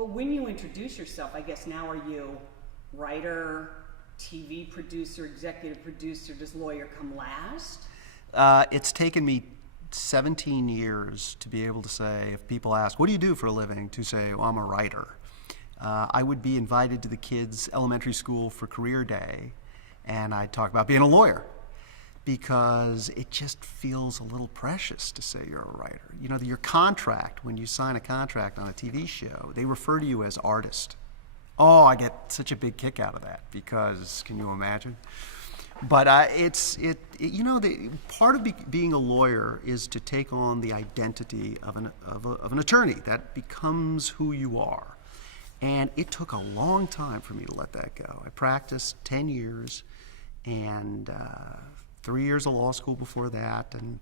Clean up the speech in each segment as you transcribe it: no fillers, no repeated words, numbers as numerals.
But when you introduce yourself, I guess now are you writer, TV producer, executive producer? Does lawyer come last? It's taken me 17 years to be able to say, if people ask, what do you do for a living, to say, well, I'm a writer. I would be invited to the kids' elementary school for career day, and I'd talk about being a lawyer, because it just feels a little precious to say you're a writer. You know, your contract, when you sign a contract on a TV show, they refer to you as artist. Oh, I get such a big kick out of that, because, can you imagine? But part of being a lawyer is to take on the identity of an attorney. That becomes who you are. And it took a long time for me to let that go. I practiced 10 years and 3 years of law school before that. And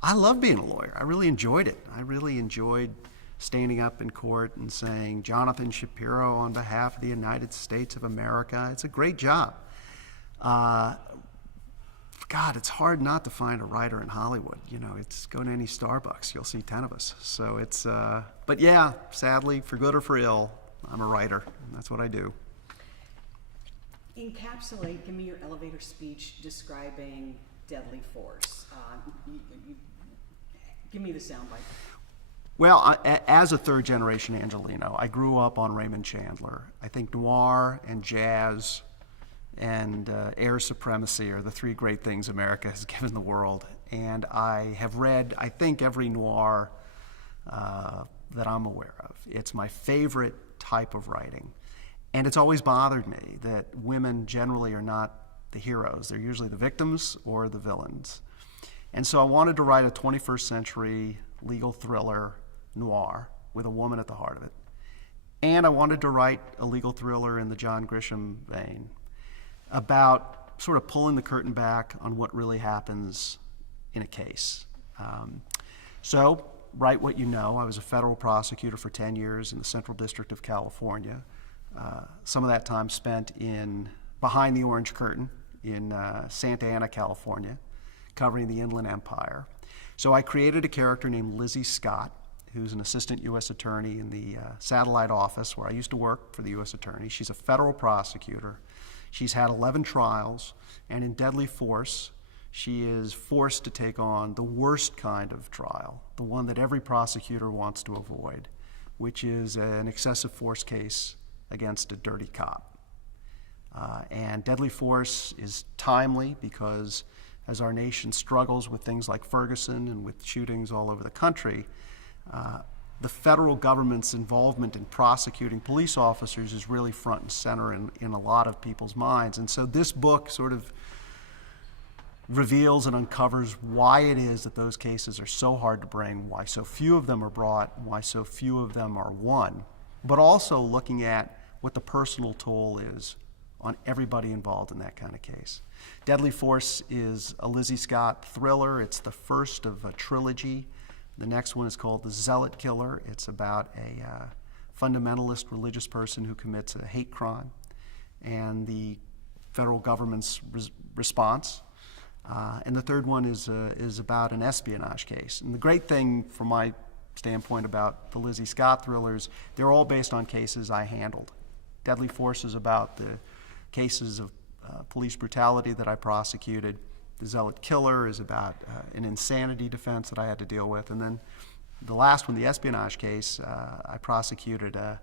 I love being a lawyer. I really enjoyed it. I really enjoyed standing up in court and saying, Jonathan Shapiro on behalf of the United States of America. It's a great job. God, it's hard not to find a writer in Hollywood. You know, it's go to any Starbucks, you'll see 10 of us. So it's, but yeah, sadly, for good or for ill, I'm a writer, and that's what I do. Encapsulate, give me your elevator speech describing Deadly Force. Give me the soundbite. Well, as a third-generation Angelino, I grew up on Raymond Chandler. I think noir and jazz and air supremacy are the three great things America has given the world. And I have read, I think, every noir that I'm aware of. It's my favorite type of writing. And it's always bothered me that women generally are not the heroes. They're usually the victims or the villains. And so I wanted to write a 21st century legal thriller noir with a woman at the heart of it. And I wanted to write a legal thriller in the John Grisham vein about sort of pulling the curtain back on what really happens in a case. So, write what you know. I was a federal prosecutor for 10 years in the Central District of California. Some of that time spent behind the Orange Curtain in Santa Ana, California, covering the Inland Empire. So I created a character named Lizzie Scott, who's an assistant U.S. attorney in the satellite office where I used to work for the U.S. attorney. She's a federal prosecutor. She's had 11 trials, and in Deadly Force, she is forced to take on the worst kind of trial, the one that every prosecutor wants to avoid, which is an excessive force case against a dirty cop. And Deadly Force is timely because as our nation struggles with things like Ferguson and with shootings all over the country, the federal government's involvement in prosecuting police officers is really front and center in a lot of people's minds. And so this book sort of reveals and uncovers why it is that those cases are so hard to bring, why so few of them are brought, why so few of them are won, but also looking at what the personal toll is on everybody involved in that kind of case. Deadly Force is a Lizzie Scott thriller. It's the first of a trilogy. The next one is called The Zealot Killer. It's about a fundamentalist religious person who commits a hate crime and the federal government's response. And the third one is about an espionage case. And the great thing from my standpoint about the Lizzie Scott thrillers, they're all based on cases I handled. Deadly Force is about the cases of police brutality that I prosecuted. The Zealot Killer is about an insanity defense that I had to deal with. And then the last one, the espionage case, I prosecuted a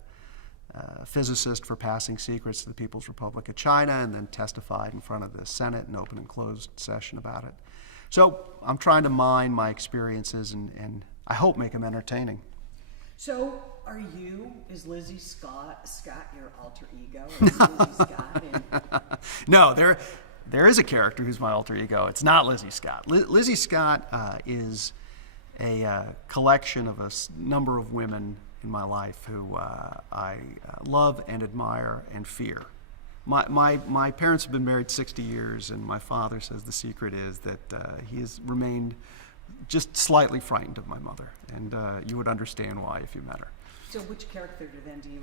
physicist for passing secrets to the People's Republic of China and then testified in front of the Senate in open and closed session about it. So I'm trying to mine my experiences and I hope make them entertaining. So is Lizzie Scott your alter ego? Or is Lizzie Scott? No, there is a character who's my alter ego. It's not Lizzie Scott. Lizzie Scott is a collection of a number of women in my life who I love and admire and fear. My parents have been married 60 years, and my father says the secret is that he has remained just slightly frightened of my mother, and you would understand why if you met her. So which character then do you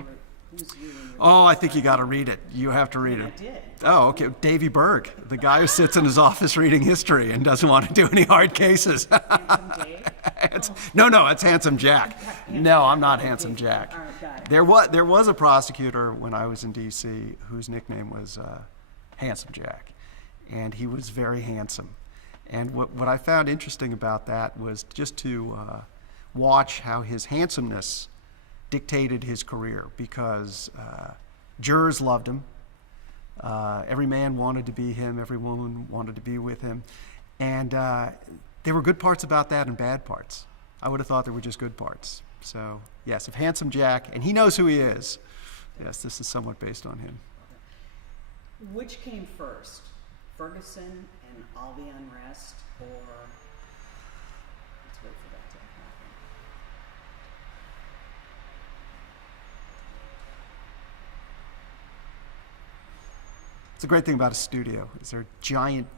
who's you? Oh, I think you got to read it. You have to read it. I did. Oh, okay. Davy Berg, the guy who sits in his office reading history and doesn't want to do any hard cases. Handsome Dave? No, it's Handsome Jack. No, I'm not Handsome Jack. All right. Got it. There was a prosecutor when I was in D.C. whose nickname was Handsome Jack, and he was very handsome. And what I found interesting about that was just to watch how his handsomeness dictated his career, because jurors loved him. Every man wanted to be him. Every woman wanted to be with him. And there were good parts about that and bad parts. I would have thought there were just good parts. So, yes, if Handsome Jack, and he knows who he is, yes, this is somewhat based on him. Which came first, Ferguson and all the unrest, or let's wait for that to happen. It's a great thing about a studio, is there are giant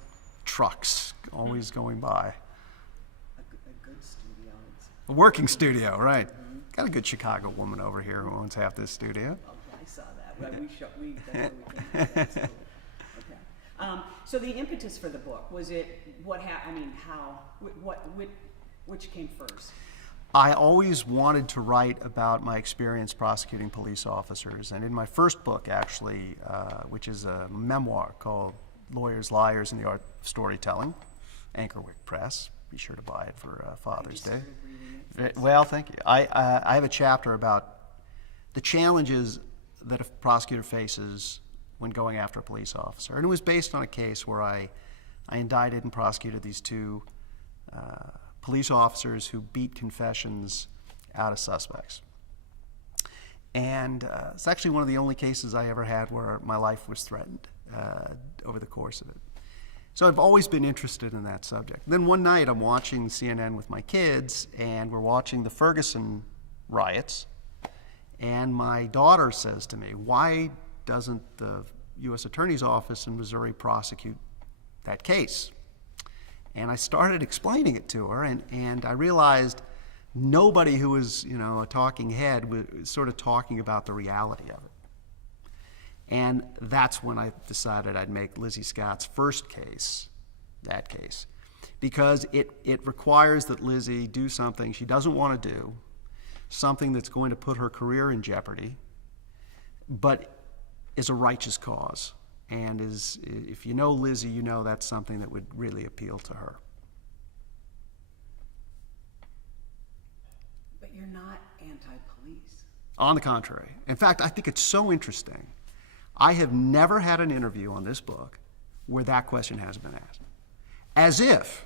trucks always going by. A good studio. A working studio, right. Got a good Chicago woman over here who owns half this studio. Oh, I saw that. Well, that's where we came to that, so, okay. So the impetus for the book, was it which came first? I always wanted to write about my experience prosecuting police officers, and in my first book, actually, which is a memoir called Lawyers, Liars, and the Art of Storytelling, Anchorwick Press. Be sure to buy it for Father's Day. Well, thank you. I have a chapter about the challenges that a prosecutor faces when going after a police officer, and it was based on a case where I indicted and prosecuted these two police officers who beat confessions out of suspects. And it's actually one of the only cases I ever had where my life was threatened over the course of it. So I've always been interested in that subject. Then one night I'm watching CNN with my kids, and we're watching the Ferguson riots, and my daughter says to me, "Why doesn't the U.S. Attorney's Office in Missouri prosecute that case?" And I started explaining it to her, and I realized nobody who was, a talking head was sort of talking about the reality of it. And that's when I decided I'd make Lizzie Scott's first case that case, because it requires that Lizzie do something she doesn't want to do, something that's going to put her career in jeopardy, but is a righteous cause. And if you know Lizzie, you know that's something that would really appeal to her. But you're not anti-police. On the contrary. In fact, I think it's so interesting. I have never had an interview on this book where that question has been asked. As if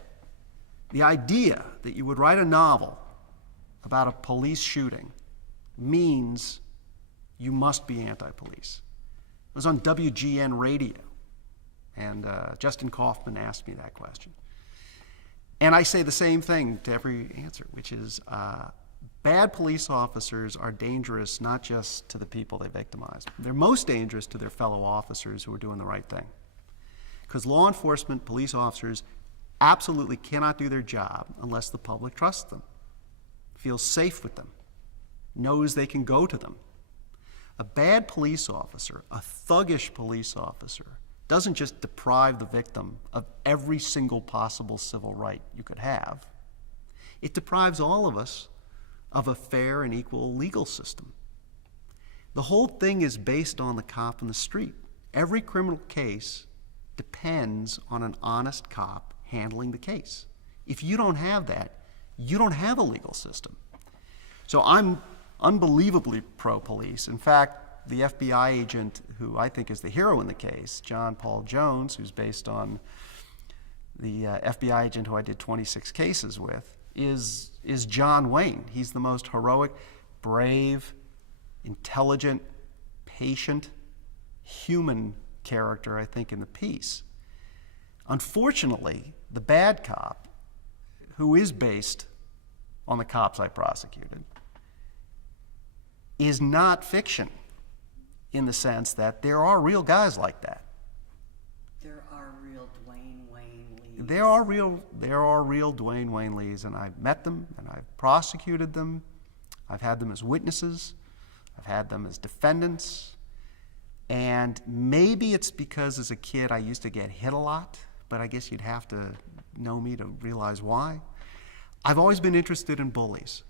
the idea that you would write a novel about a police shooting means you must be anti-police. It was on WGN radio, and Justin Kaufman asked me that question. And I say the same thing to every answer, which is bad police officers are dangerous not just to the people they victimize. They're most dangerous to their fellow officers who are doing the right thing. Because law enforcement, police officers absolutely cannot do their job unless the public trusts them, feels safe with them, knows they can go to them. A bad police officer, a thuggish police officer, doesn't just deprive the victim of every single possible civil right you could have. It deprives all of us of a fair and equal legal system. The whole thing is based on the cop in the street. Every criminal case depends on an honest cop handling the case. If you don't have that, you don't have a legal system. So I'm unbelievably pro-police. In fact, the FBI agent who I think is the hero in the case, John Paul Jones, who's based on the FBI agent who I did 26 cases with, is John Wayne. He's the most heroic, brave, intelligent, patient, human character, I think, in the piece. Unfortunately, the bad cop, who is based on the cops I prosecuted, is not fiction in the sense that there are real guys like that. There are real Dwayne Wayne Lees. There are real Dwayne Wayne Lees, and I've met them, and I've prosecuted them. I've had them as witnesses. I've had them as defendants. And maybe it's because as a kid I used to get hit a lot, but I guess you'd have to know me to realize why. I've always been interested in bullies.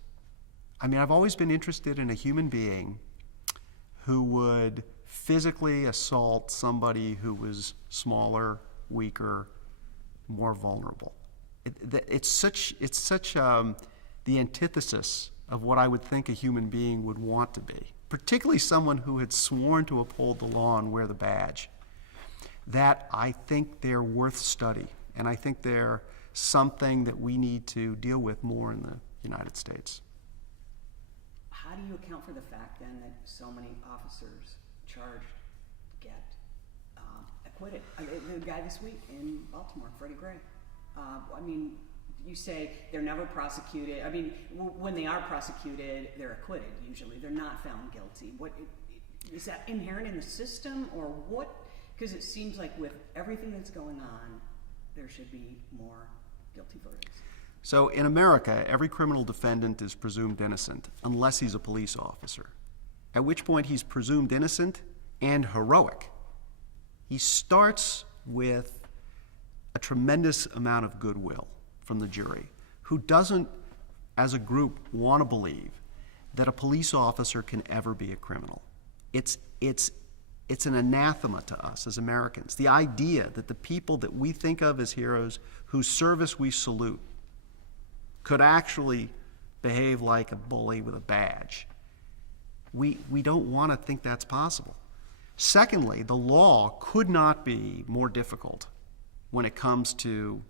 I mean, I've always been interested in a human being who would physically assault somebody who was smaller, weaker, more vulnerable. It's such the antithesis of what I would think a human being would want to be, particularly someone who had sworn to uphold the law and wear the badge, that I think they're worth study. And I think they're something that we need to deal with more in the United States. How do you account for the fact then that so many officers charged get acquitted? The guy this week in Baltimore, Freddie Gray. I mean, you say they're never prosecuted. I mean, when they are prosecuted, they're acquitted usually. They're not found guilty. What is that inherent in the system, or what? Because it seems like with everything that's going on, there should be more guilty verdicts. So in America, every criminal defendant is presumed innocent unless he's a police officer, at which point he's presumed innocent and heroic. He starts with a tremendous amount of goodwill from the jury, who doesn't, as a group, want to believe that a police officer can ever be a criminal. It's an anathema to us as Americans. The idea that the people that we think of as heroes, whose service we salute, could actually behave like a bully with a badge. We don't want to think that's possible. Secondly, the law could not be more difficult when it comes to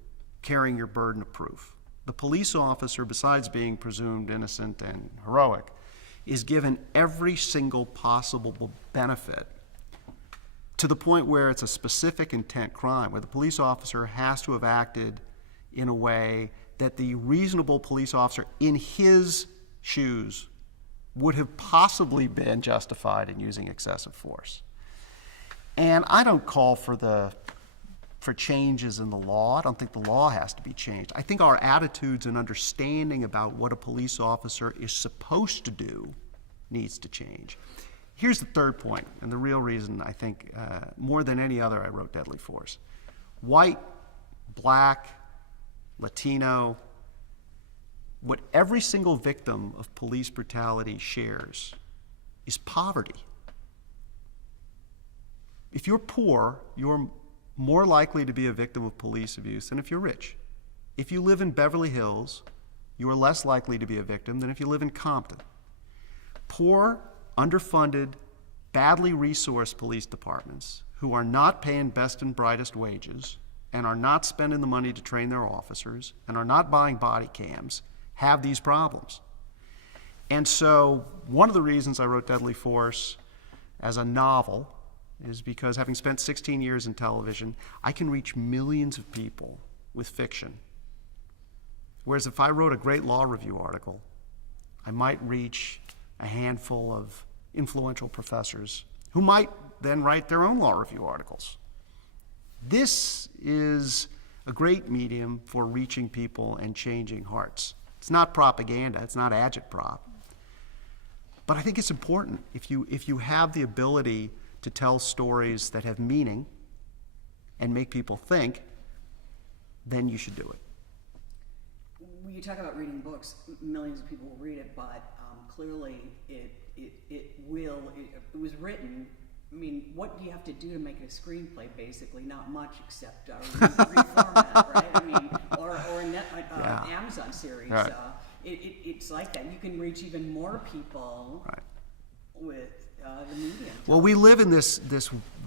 carrying your burden of proof. The police officer, besides being presumed innocent and heroic, is given every single possible benefit, to the point where it's a specific intent crime, where the police officer has to have acted in a way that the reasonable police officer in his shoes would have possibly been justified in using excessive force. And I don't call for changes in the law. I don't think the law has to be changed. I think our attitudes and understanding about what a police officer is supposed to do needs to change. Here's the third point, and the real reason I think, more than any other, I wrote Deadly Force. White, black, Latino, what every single victim of police brutality shares is poverty. If you're poor, you're more likely to be a victim of police abuse than if you're rich. If you live in Beverly Hills, you are less likely to be a victim than if you live in Compton. Poor, underfunded, badly resourced police departments who are not paying best and brightest wages and are not spending the money to train their officers and are not buying body cams have these problems. And so one of the reasons I wrote Deadly Force as a novel is because, having spent 16 years in television, I can reach millions of people with fiction. Whereas if I wrote a great law review article, I might reach a handful of influential professors who might then write their own law review articles. This is a great medium for reaching people and changing hearts. It's not propaganda, it's not agitprop. But I think it's important. If you have the ability to tell stories that have meaning and make people think, then you should do it. When you talk about reading books, millions of people will read it, but clearly it was written. I mean, what do you have to do to make it a screenplay? Basically, not much, except reformat, right? I mean, or a Amazon series. Right. It's like that. You can reach even more people with the media. Well, we live in this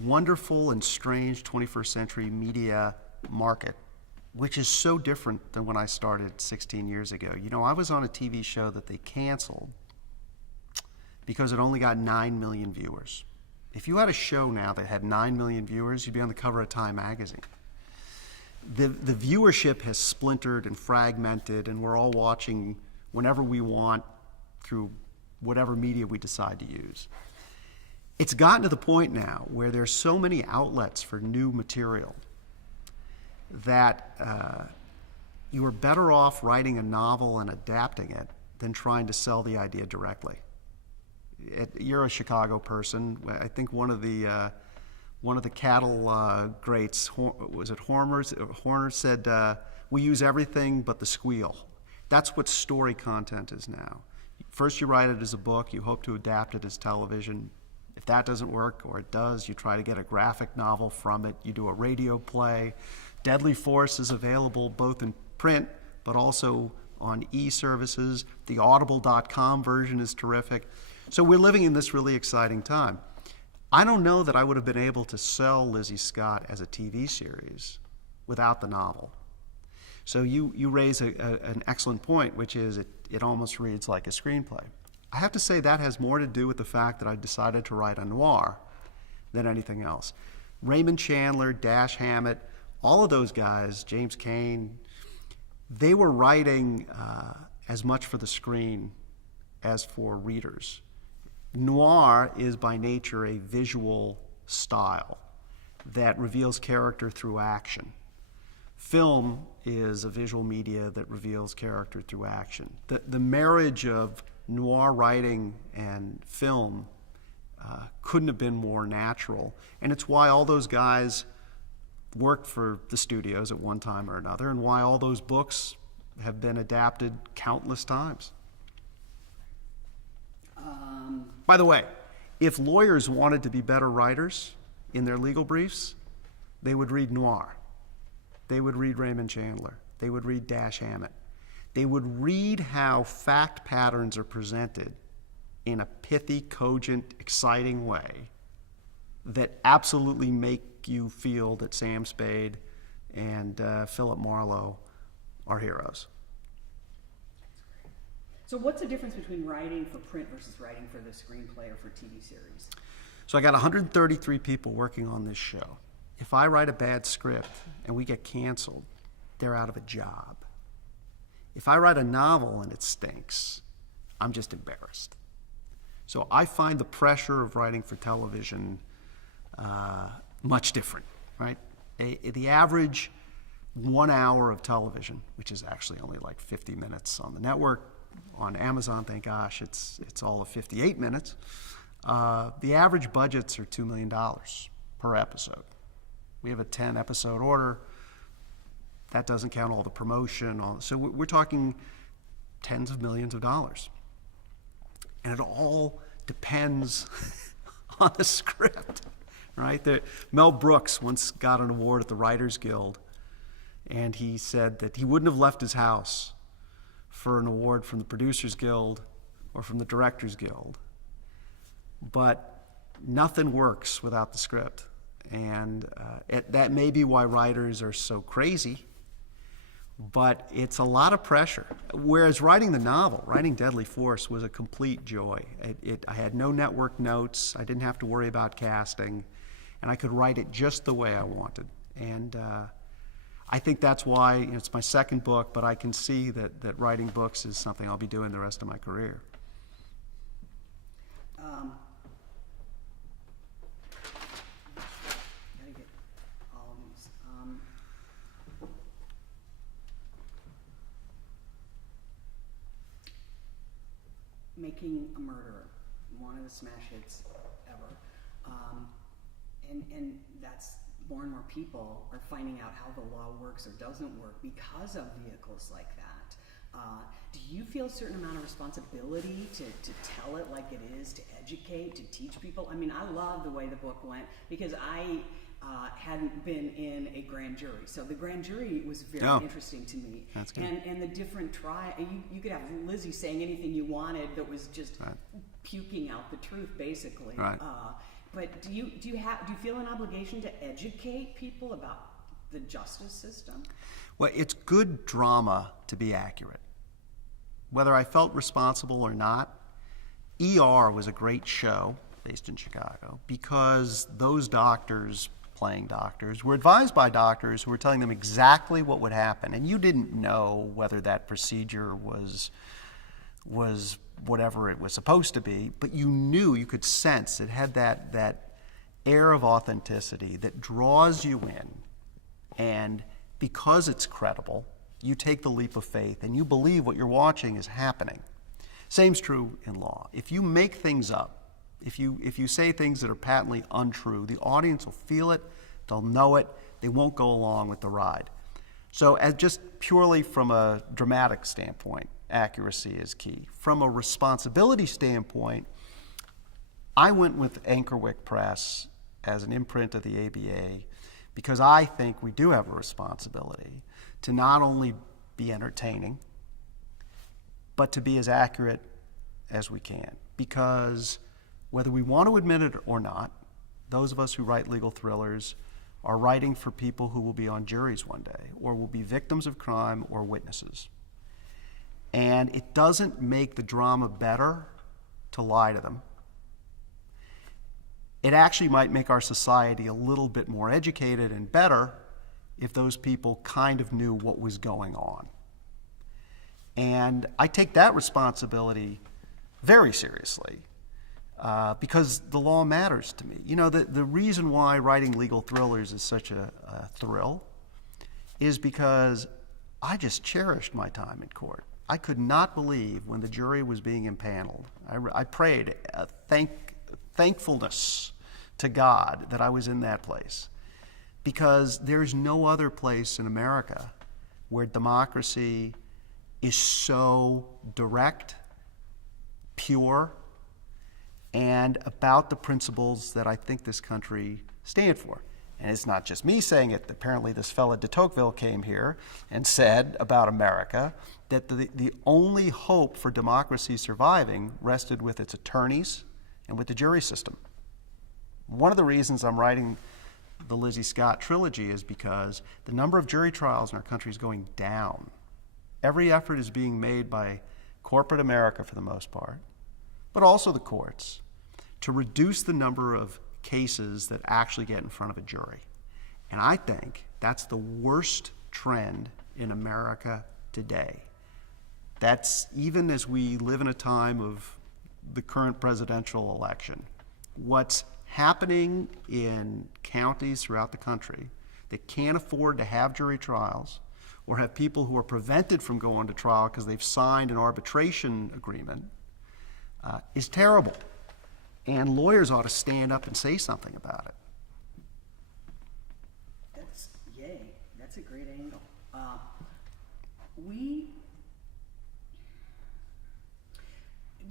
wonderful and strange 21st century media market, which is so different than when I started 16 years ago. You know, I was on a TV show that they canceled because it only got 9 million viewers. If you had a show now that had 9 million viewers, you'd be on the cover of Time magazine. The viewership has splintered and fragmented, and we're all watching whenever we want through whatever media we decide to use. It's gotten to the point now where there's so many outlets for new material that you are better off writing a novel and adapting it than trying to sell the idea directly. You're a Chicago person. I think one of the cattle greats, was it Horner said, "We use everything but the squeal." That's what story content is now. First you write it as a book, you hope to adapt it as television. If that doesn't work, or it does, you try to get a graphic novel from it, you do a radio play. Deadly Force is available both in print, but also on e-services. The audible.com version is terrific. So we're living in this really exciting time. I don't know that I would have been able to sell Lizzie Scott as a TV series without the novel. So you raise an excellent point, which is it almost reads like a screenplay. I have to say that has more to do with the fact that I decided to write a noir than anything else. Raymond Chandler, Dash Hammett, all of those guys, James Cain, they were writing as much for the screen as for readers. Noir is by nature a visual style that reveals character through action. Film is a visual media that reveals character through action. The marriage of noir writing and film couldn't have been more natural, and it's why all those guys worked for the studios at one time or another, and why all those books have been adapted countless times. By the way, if lawyers wanted to be better writers in their legal briefs, they would read noir. They would read Raymond Chandler. They would read Dash Hammett. They would read how fact patterns are presented in a pithy, cogent, exciting way that absolutely make you feel that Sam Spade and Philip Marlowe are heroes. So what's the difference between writing for print versus writing for the screenplay or for TV series? So I got 133 people working on this show. If I write a bad script and we get canceled, they're out of a job. If I write a novel and it stinks, I'm just embarrassed. So I find the pressure of writing for television much different, right? The average 1 hour of television, which is actually only like 50 minutes on the network, on Amazon, thank gosh, it's all of 58 minutes. The average budgets are $2 million per episode. We have a 10-episode order. That doesn't count all the promotion. So we're talking tens of millions of dollars. And it all depends on the script, right? Mel Brooks once got an award at the Writers Guild, and he said that he wouldn't have left his house for an award from the Producers Guild or from the Directors Guild. But nothing works without the script. And that may be why writers are so crazy, but it's a lot of pressure. Whereas writing the novel, writing Deadly Force, was a complete joy. I had no network notes, I didn't have to worry about casting, and I could write it just the way I wanted. And I think that's why it's my second book, but I can see that writing books is something I'll be doing the rest of my career. Gotta get all of these. Making a Murderer, one of the smash hits ever, and that's more and more people are finding out how the law works or doesn't work because of vehicles like that. Do you feel a certain amount of responsibility to tell it like it is, to educate, to teach people? I mean, I love the way the book went because I hadn't been in a grand jury. So the grand jury was very interesting to me. That's good. And the different you could have Lizzie saying anything you wanted that was just puking out the truth, basically. Right. But do you feel an obligation to educate people about the justice system? Well, it's good drama to be accurate. Whether I felt responsible or not, ER was a great show based in Chicago because those doctors playing doctors were advised by doctors who were telling them exactly what would happen, and you didn't know whether that procedure was whatever it was supposed to be, but you knew, you could sense it had that air of authenticity that draws you in, and because it's credible, you take the leap of faith and you believe what you're watching is happening. Same's true in law. If you make things up, if you say things that are patently untrue, the audience will feel it, they'll know it, they won't go along with the ride. So as just purely from a dramatic standpoint, accuracy is key. From a responsibility standpoint, I went with Anchorwick Press as an imprint of the ABA because I think we do have a responsibility to not only be entertaining, but to be as accurate as we can. Because whether we want to admit it or not, those of us who write legal thrillers are writing for people who will be on juries one day, or will be victims of crime or witnesses. And it doesn't make the drama better to lie to them. It actually might make our society a little bit more educated and better if those people kind of knew what was going on. And I take that responsibility very seriously because the law matters to me. You know, the reason why writing legal thrillers is such a thrill is because I just cherished my time in court. I could not believe when the jury was being impaneled. I prayed thankfulness to God that I was in that place, because there's no other place in America where democracy is so direct, pure, and about the principles that I think this country stands for. And it's not just me saying it. Apparently this fella de Tocqueville came here and said about America that the only hope for democracy surviving rested with its attorneys and with the jury system. One of the reasons I'm writing the Lizzie Scott trilogy is because the number of jury trials in our country is going down. Every effort is being made by corporate America, for the most part, but also the courts, to reduce the number of cases that actually get in front of a jury. And I think that's the worst trend in America today. That's even as we live in a time of the current presidential election. What's happening in counties throughout the country that can't afford to have jury trials, or have people who are prevented from going to trial because they've signed an arbitration agreement, is terrible. And lawyers ought to stand up and say something about it. Yay. That's a great angle.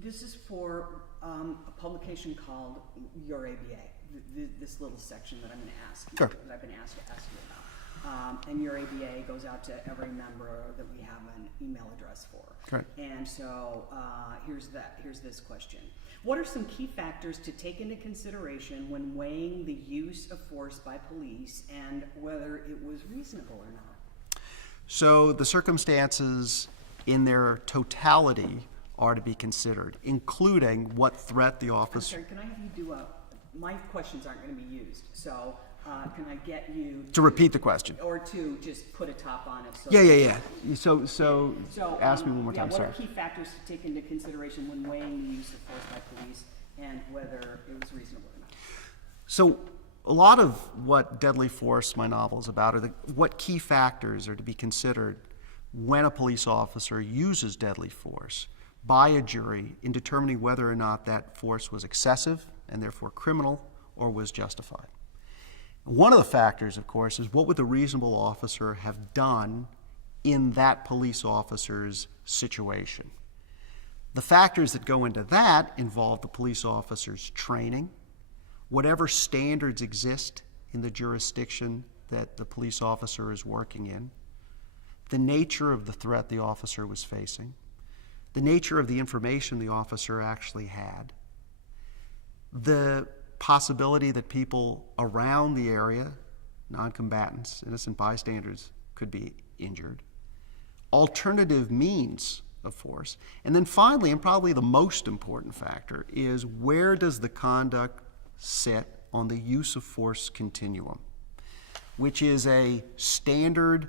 This is for a publication called Your ABA, this little section that I'm going to ask you, Sure. that I've been asked to ask you about. And Your ABA goes out to every member that we have an email address for. Right. And so here's this question. What are some key factors to take into consideration when weighing the use of force by police and whether it was reasonable or not? So the circumstances in their totality are to be considered, including what threat the officer... I'm sorry, can I have you do my questions aren't going to be used, so can I get you... To repeat the question. Or to just put a top on it. So Yeah. So ask me one more time, what sorry. are key factors to take into consideration when weighing the use of force by police and whether it was reasonable or not? So a lot of what Deadly Force, my novel, is about, are what key factors are to be considered when a police officer uses deadly force by a jury in determining whether or not that force was excessive and therefore criminal or was justified. One of the factors, of course, is what would the reasonable officer have done in that police officer's situation. The factors that go into that involve the police officer's training, whatever standards exist in the jurisdiction that the police officer is working in, the nature of the threat the officer was facing, the nature of the information the officer actually had, the possibility that people around the area, non-combatants, innocent bystanders, could be injured, alternative means of force, and then finally, and probably the most important factor, is where does the conduct sit on the use of force continuum, which is a standard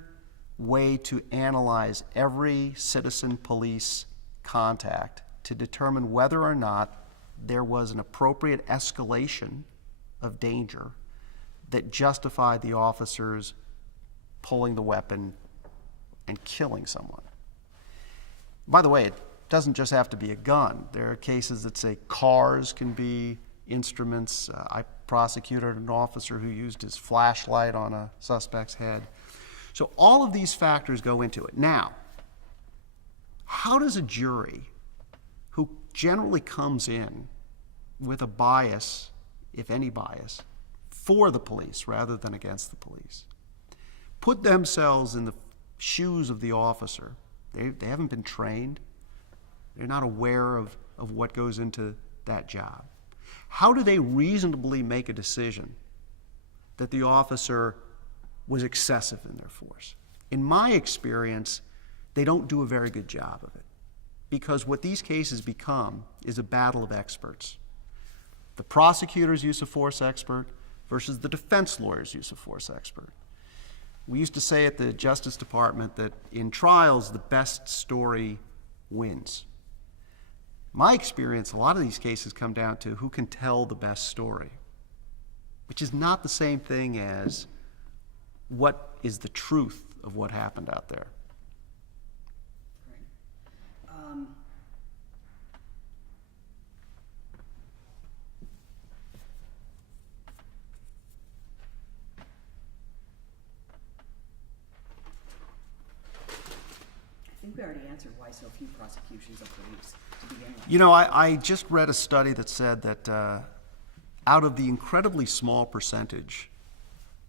way to analyze every citizen police contact to determine whether or not there was an appropriate escalation of danger that justified the officers pulling the weapon and killing someone. By the way, it doesn't just have to be a gun. There are cases that say cars can be instruments. I prosecuted an officer who used his flashlight on a suspect's head. So all of these factors go into it. Now, How does a jury, who generally comes in with a bias, if any bias, for the police rather than against the police, put themselves in the shoes of the officer? They haven't been trained. They're not aware of what goes into that job. How do they reasonably make a decision that the officer was excessive in their force? In my experience, they don't do a very good job of it, because what these cases become is a battle of experts. The prosecutor's use of force expert versus the defense lawyer's use of force expert. We used to say at the Justice Department that in trials, the best story wins. My experience, a lot of these cases come down to who can tell the best story, which is not the same thing as what is the truth of what happened out there. I think we already answered why so few prosecutions of police to begin with. You know, I just read a study that said that out of the incredibly small percentage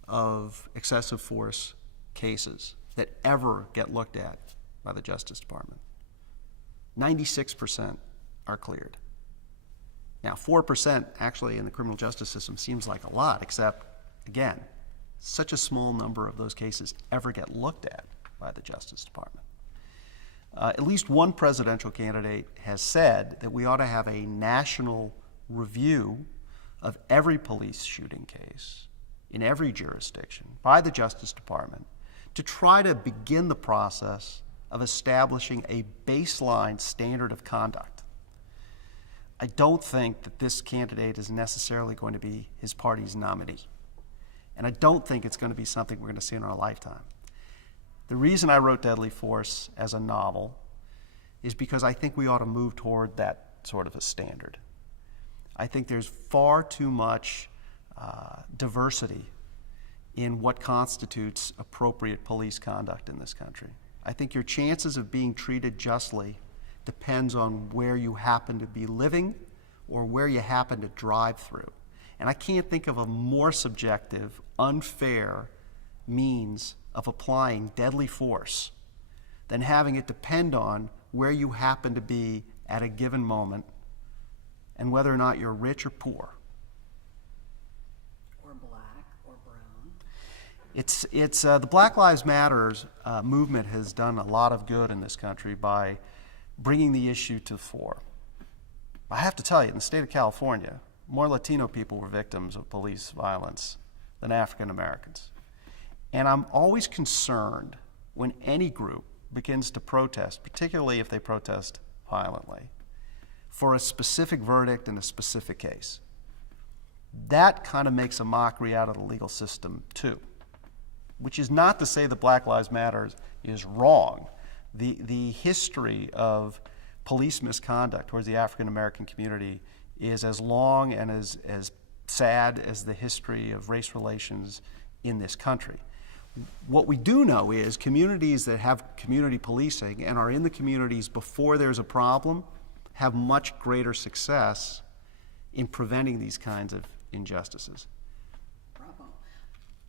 of excessive force cases that ever get looked at by the Justice Department, 96% are cleared. Now, 4% actually in the criminal justice system seems like a lot, except, again, such a small number of those cases ever get looked at by the Justice Department. At least one presidential candidate has said that we ought to have a national review of every police shooting case in every jurisdiction by the Justice Department to try to begin the process of establishing a baseline standard of conduct. I don't think that this candidate is necessarily going to be his party's nominee. And I don't think it's going to be something we're going to see in our lifetime. The reason I wrote Deadly Force as a novel is because I think we ought to move toward that sort of a standard. I think there's far too much diversity in what constitutes appropriate police conduct in this country. I think your chances of being treated justly depends on where you happen to be living or where you happen to drive through. And I can't think of a more subjective, unfair means of applying deadly force than having it depend on where you happen to be at a given moment and whether or not you're rich or poor. Or black or brown. It's the Black Lives Matter movement has done a lot of good in this country by bringing the issue to the fore. I have to tell you, in the state of California, more Latino people were victims of police violence than African Americans. And I'm always concerned when any group begins to protest, particularly if they protest violently, for a specific verdict in a specific case. That kind of makes a mockery out of the legal system too, which is not to say that Black Lives Matter is wrong. The history of police misconduct towards the African American community is as long and as sad as the history of race relations in this country. What we do know is communities that have community policing and are in the communities before there's a problem have much greater success in preventing these kinds of injustices. Bravo.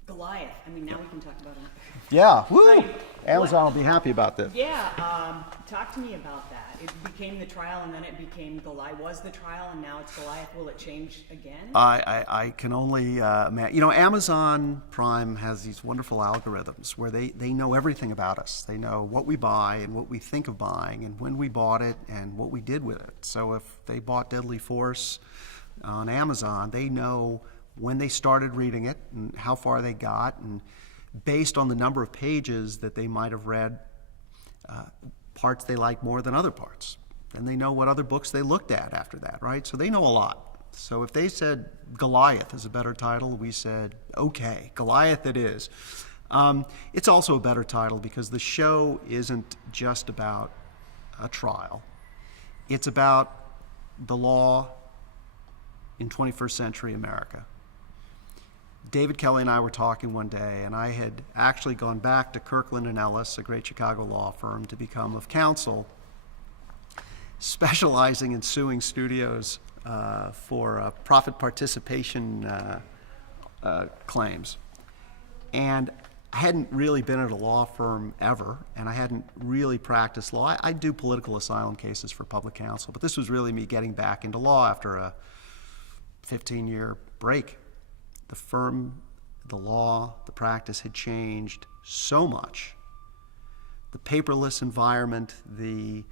Goliath. I mean, now we can talk about it. Yeah, woo! Right. Amazon will be happy about this. Yeah, talk to me about that. It became the trial and then it became Goliath. Was the trial and now it's Goliath. Will it change again? I can only imagine. You know, Amazon Prime has these wonderful algorithms where they know everything about us. They know what we buy and what we think of buying and when we bought it and what we did with it. So if they bought Deadly Force on Amazon, they know when they started reading it and how far they got, and based on the number of pages that they might have read, parts they like more than other parts. And they know what other books they looked at after that, right? So they know a lot. So if they said Goliath is a better title, we said, okay, Goliath it is. It's also a better title because the show isn't just about a trial. It's about the law in 21st century America. David Kelly and I were talking one day, and I had actually gone back to Kirkland & Ellis, a great Chicago law firm, to become of counsel specializing in suing studios for profit participation claims. And I hadn't really been at a law firm ever, and I hadn't really practiced law. I do political asylum cases for public counsel, but this was really me getting back into law after a 15-year break. The firm, the law, the practice had changed so much. The paperless environment, the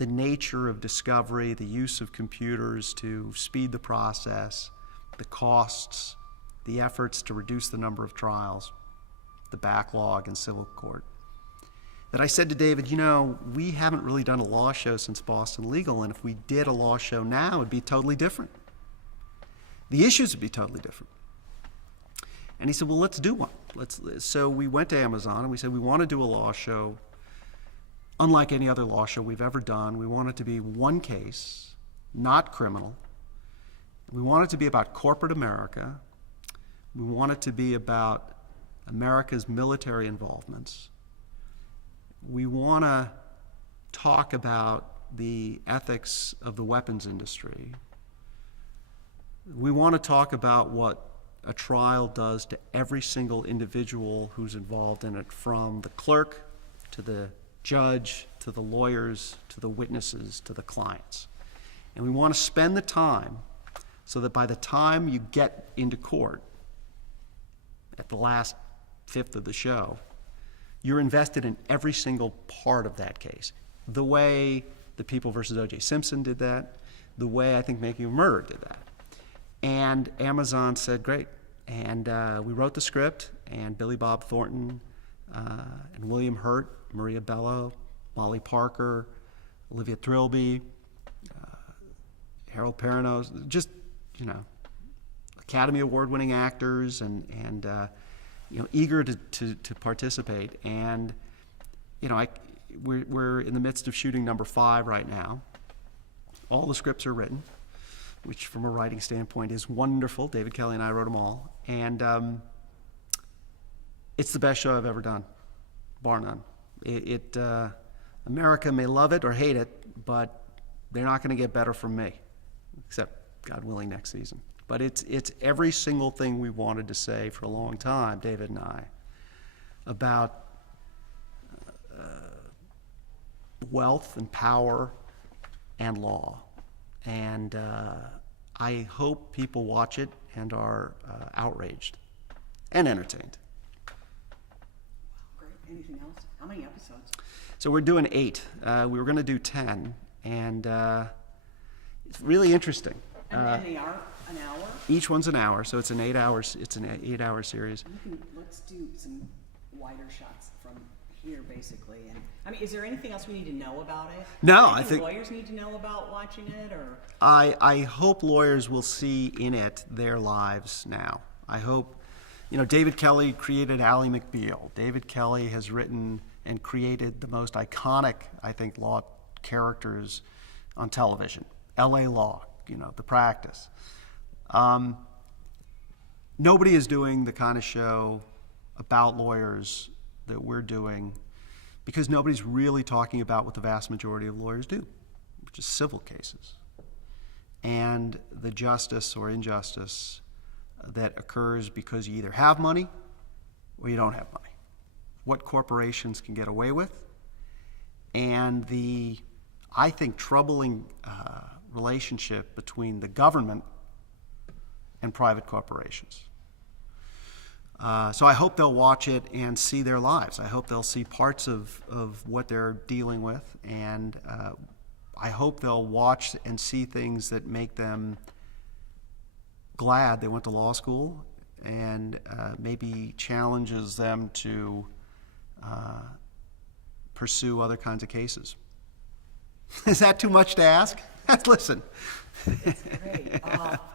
nature of discovery, the use of computers to speed the process, the costs, the efforts to reduce the number of trials, the backlog in civil court, that I said to David, we haven't really done a law show since Boston Legal, and if we did a law show now, it'd be totally different. The issues would be totally different. And he said, well, let's do one. So we went to Amazon and we said, we want to do a law show unlike any other law show we've ever done. We want it to be one case, not criminal. We want it to be about corporate America. We want it to be about America's military involvements. We want to talk about the ethics of the weapons industry. We want to talk about what a trial does to every single individual who's involved in it, from the clerk to the judge to the lawyers to the witnesses to the clients. And we want to spend the time so that by the time you get into court at the last fifth of the show, you're invested in every single part of that case. The way the People versus O.J. Simpson did that, the way I think Making a Murder did that. And Amazon said, great. And we wrote the script, and Billy Bob Thornton and William Hurt, Maria Bello, Molly Parker, Olivia Trilby, Harold Perrineau, just, Academy Award-winning actors and eager to participate. And, we're in the midst of shooting number 5 right now. All the scripts are written, which from a writing standpoint is wonderful. David Kelly and I wrote them all. And it's the best show I've ever done, bar none. America may love it or hate it, but they're not going to get better from me, except, God willing, next season. But it's every single thing we wanted to say for a long time, David and I, about wealth and power and law. And I hope people watch it and are outraged and entertained. Great. Anything else? How many episodes? So we're doing 8. We were going to do 10, and it's really interesting. And they are an hour? Each one's an hour, so it's an 8 hours. It's an 8-hour series. Let's do some wider shots from here, basically. And is there anything else we need to know about it? No, I think lawyers need to know about watching it, or I hope lawyers will see in it their lives now. I hope, David Kelly created Ally McBeal. David Kelly has written and created the most iconic, I think, law characters on television. L.A. Law, The Practice. Nobody is doing the kind of show about lawyers that we're doing, because nobody's really talking about what the vast majority of lawyers do, which is civil cases, and the justice or injustice that occurs because you either have money or you don't have money. What corporations can get away with, and the, I think, troubling relationship between the government and private corporations. So I hope they'll watch it and see their lives. I hope they'll see parts of what they're dealing with, and I hope they'll watch and see things that make them glad they went to law school, and maybe challenges them to pursue other kinds of cases. Is that too much to ask? Listen. That's great.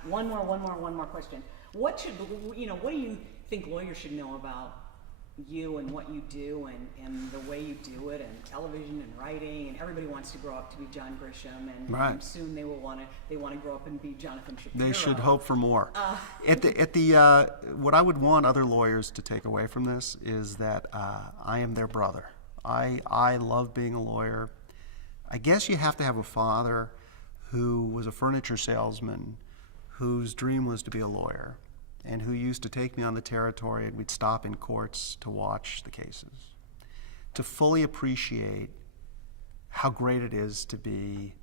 One more question. What do you think lawyers should know about you and what you do and the way you do it, and television and writing, and everybody wants to grow up to be John Grisham, and right. Soon they want to grow up and be Jonathan Shapiro. They should hope for more. What I would want other lawyers to take away from this is that I am their brother. I love being a lawyer. I guess you have to have a father who was a furniture salesman, whose dream was to be a lawyer, and who used to take me on the territory, and we'd stop in courts to watch the cases, to fully appreciate how great it is to be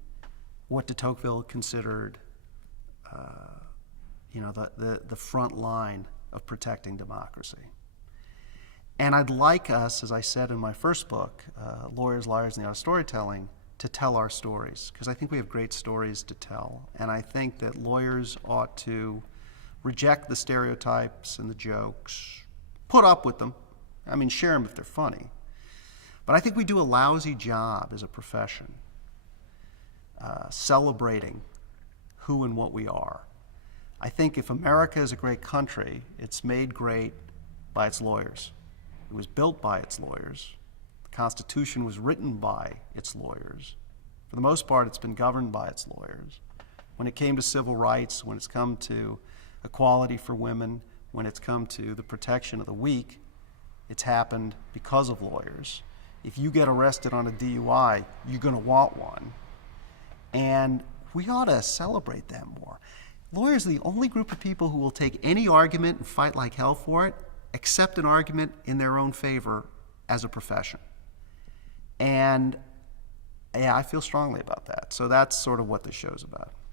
what de Tocqueville considered the front line of protecting democracy. And I'd like us, as I said in my first book, Lawyers, Liars, and the Art of Storytelling, to tell our stories, because I think we have great stories to tell. And I think that lawyers ought to reject the stereotypes and the jokes, put up with them, share them if they're funny. But I think we do a lousy job as a profession celebrating who and what we are. I think if America is a great country, it's made great by its lawyers. It was built by its lawyers. The Constitution was written by its lawyers. For the most part, it's been governed by its lawyers. When it came to civil rights, when it's come to equality for women, when it's come to the protection of the weak, it's happened because of lawyers. If you get arrested on a DUI, you're going to want one. And we ought to celebrate that more. Lawyers are the only group of people who will take any argument and fight like hell for it, accept an argument in their own favor as a profession. And yeah, I feel strongly about that. So that's sort of what this show's about.